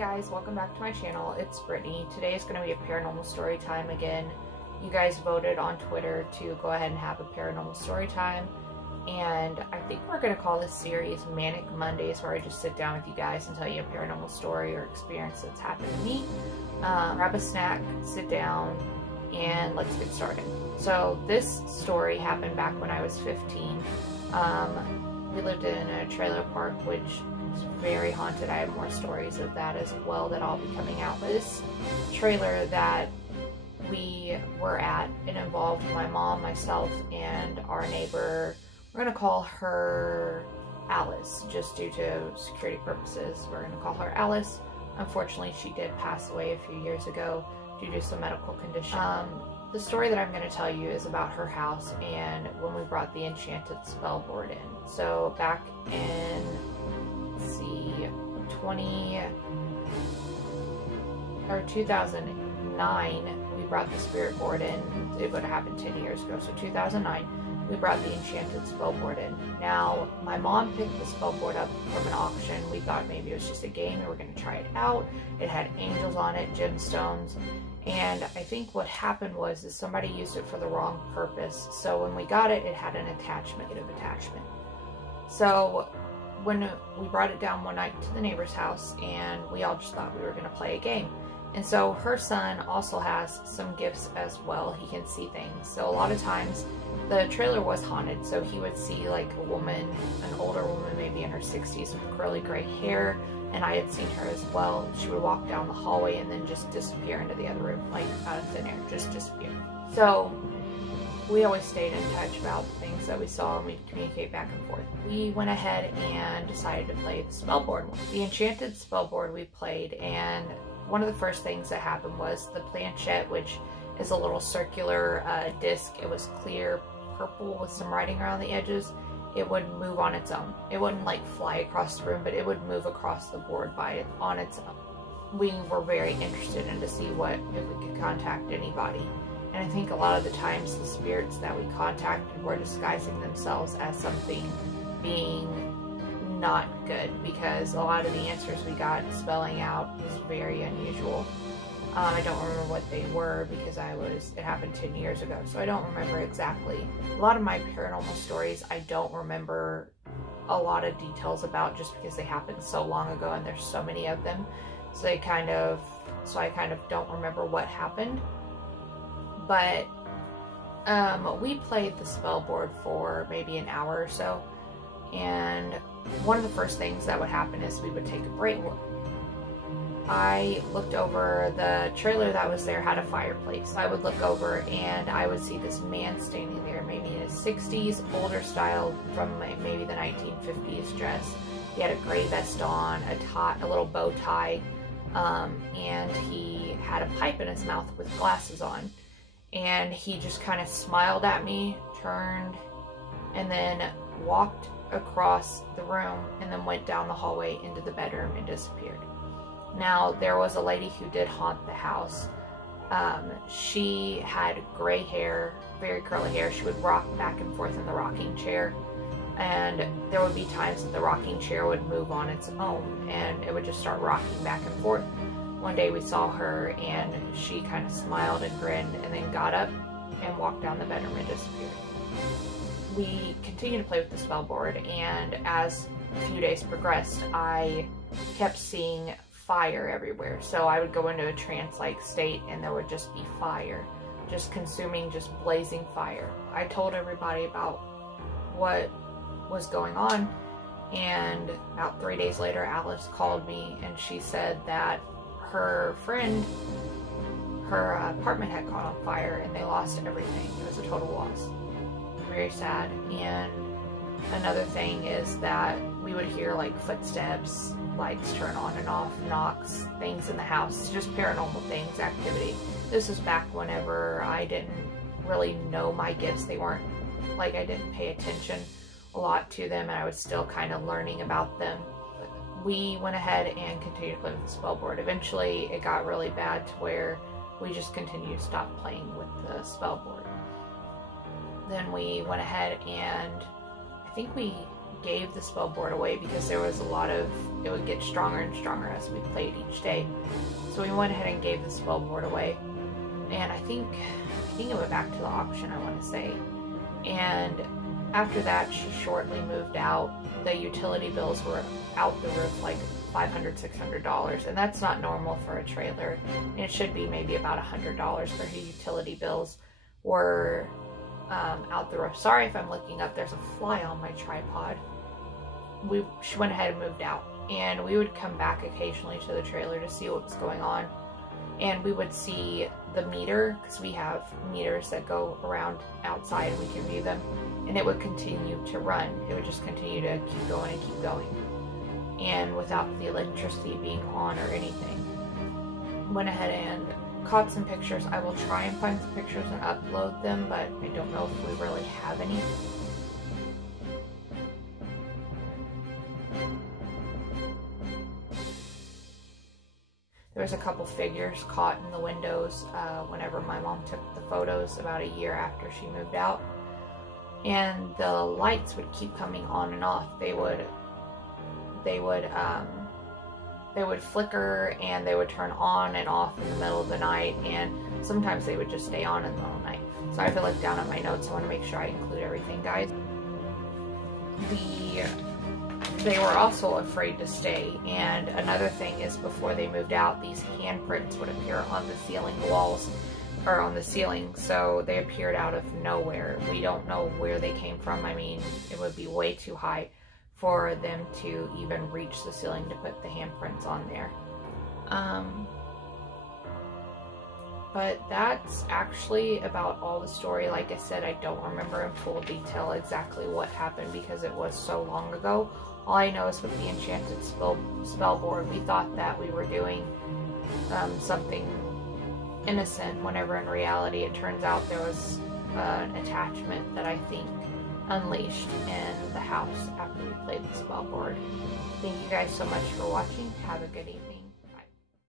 guys, welcome back to my channel. It's Brittany. Today is going to be a paranormal story time again. You guys voted on Twitter to go ahead and have a paranormal story time, and I think we're going to call this series Manic Mondays, where I just sit down with you guys and tell you a paranormal story or experience that's happened to me. Grab a snack, sit down, and let's get started. So this story happened back when I was 15. We lived in a trailer park, which is very haunted. I have more stories of that as well that I'll be coming out. But this trailer that we were at, it involved my mom, myself, and our neighbor. We're going to call her Alice, just due to security purposes. We're going to call her Alice. Unfortunately, she did pass away a few years ago due to some medical condition. The story that I'm going to tell you is about her house and when we brought the enchanted spell board in. So back in, let's see, 2009, we brought the spirit board in. It would have happened 10 years ago. So 2009, we brought the enchanted spell board in. Now, my mom picked the spell board up from an auction. We thought maybe it was just a game. We were going to try it out. It had angels on it, gemstones. And I think what happened was somebody used it for the wrong purpose. So when we got it, it had an attachment. So when we brought it down one night to the neighbor's house, and we all just thought we were going to play a game. And so her son also has some gifts as well. He can see things. So a lot of times the trailer was haunted. So he would see like a woman, an older woman, maybe in her 60s with curly gray hair. And I had seen her as well. She would walk down the hallway and then just disappear into the other room, like out of thin air, just disappear. So we always stayed in touch about things that we saw, and we'd communicate back and forth. We went ahead and decided to play the spell board. The enchanted spell board we played, and one of the first things that happened was the planchette, which is a little circular disc. It was clear purple with some writing around the edges. It would move on its own. It wouldn't like fly across the room, but it would move across the board on its own. We were very interested in to see if we could contact anybody. And I think a lot of the times the spirits that we contacted were disguising themselves as something being not good, because a lot of the answers we got spelling out was very unusual. I don't remember what they were because it happened 10 years ago, so I don't remember exactly. A lot of my paranormal stories I don't remember a lot of details about, just because they happened so long ago and there's so many of them. So I kind of don't remember what happened. But we played the spell board for maybe an hour or so, and one of the first things that would happen is we would take a break. I looked over, the trailer that was there had a fireplace. I would look over and I would see this man standing there, maybe in his 60s, older style, from maybe the 1950s dress. He had a gray vest on, a little bow tie, and he had a pipe in his mouth with glasses on. And he just kind of smiled at me, turned, and then walked across the room and then went down the hallway into the bedroom and disappeared. Now, there was a lady who did haunt the house. She had gray hair, very curly hair. She would rock back and forth in the rocking chair. And there would be times that the rocking chair would move on its own and it would just start rocking back and forth. One day we saw her and she kind of smiled and grinned and then got up and walked down the bedroom and disappeared. We continued to play with the spell board, and as a few days progressed, I kept seeing fire everywhere. So I would go into a trance-like state and there would just be fire, just consuming, just blazing fire. I told everybody about what was going on, and about 3 days later Alice called me and she said that her friend, her apartment had caught on fire and they lost everything. It was a total loss. Very sad. And another thing is that we would hear like footsteps, lights turn on and off, knocks, things in the house, just paranormal things, activity. This was back whenever I didn't really know my gifts. They weren't, like, I didn't pay attention a lot to them, and I was still kind of learning about them. We went ahead and continued to play with the spell board. Eventually it got really bad to where we just continued to stop playing with the spell board. Then we went ahead and I think we gave the spell board away because there was a lot of, it would get stronger and stronger as we played each day. So we went ahead and gave the spell board away. And I think it went back to the auction, I want to say. And after that, she shortly moved out. The utility bills were out the roof, like $500, $600, and that's not normal for a trailer. And it should be maybe about $100 for her utility bills were out the roof. Sorry if I'm looking up, there's a fly on my tripod. She went ahead and moved out, and we would come back occasionally to the trailer to see what was going on. And we would see the meter, because we have meters that go around outside and we can view them, and it would continue to run. It would just continue to keep going and keep going. And without the electricity being on or anything. Went ahead and caught some pictures. I will try and find some pictures and upload them, but I don't know if we really have any. There was a couple figures caught in the windows whenever my mom took the photos about a year after she moved out. And the lights would keep coming on and off. They would flicker, and they would turn on and off in the middle of the night, and sometimes they would just stay on in the middle of the night. So I have to look down at my notes. I want to make sure I include everything, guys. They were also afraid to stay, and another thing is, before they moved out, these handprints would appear on the ceiling walls, or on the ceiling, so they appeared out of nowhere. We don't know where they came from. I mean, it would be way too high for them to even reach the ceiling to put the handprints on there. But that's actually about all the story. Like I said, I don't remember in full detail exactly what happened because it was so long ago. All I know is with the enchanted spell board, we thought that we were doing something innocent, whenever in reality it turns out there was an attachment that I think unleashed in the house after we played the spell board. Thank you guys so much for watching. Have a good evening.